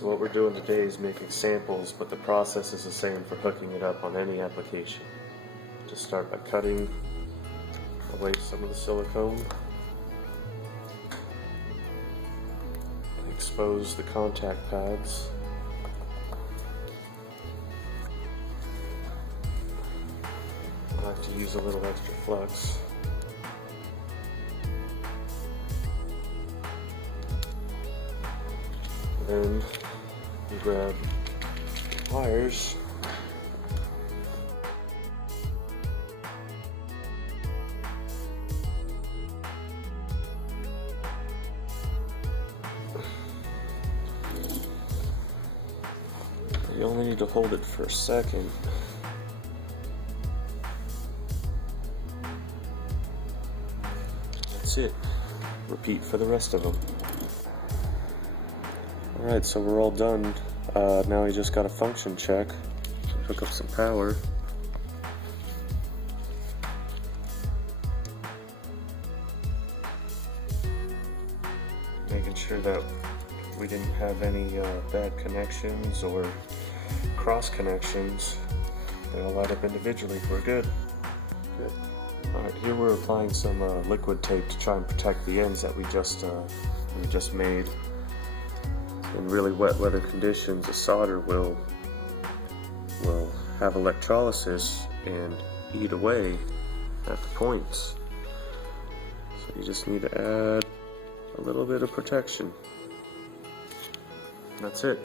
So what we're doing today is making samples, but the process is the same for hooking it up on any application. Just start by cutting away some of the silicone. Expose the contact pads. I like to use a little extra flux. Then you grab wires. You only need to hold it for a second. That's it. Repeat for the rest of them. Alright, so we're all done. Now we just got a function check. Hook up some power. Making sure that we didn't have any bad connections or cross connections. They all light up individually. We're good. Good. Alright, here we're applying some liquid tape to try and protect the ends that we just made. In really wet weather conditions, the solder will have electrolysis and eat away at the points. So you just need to add a little bit of protection. That's it.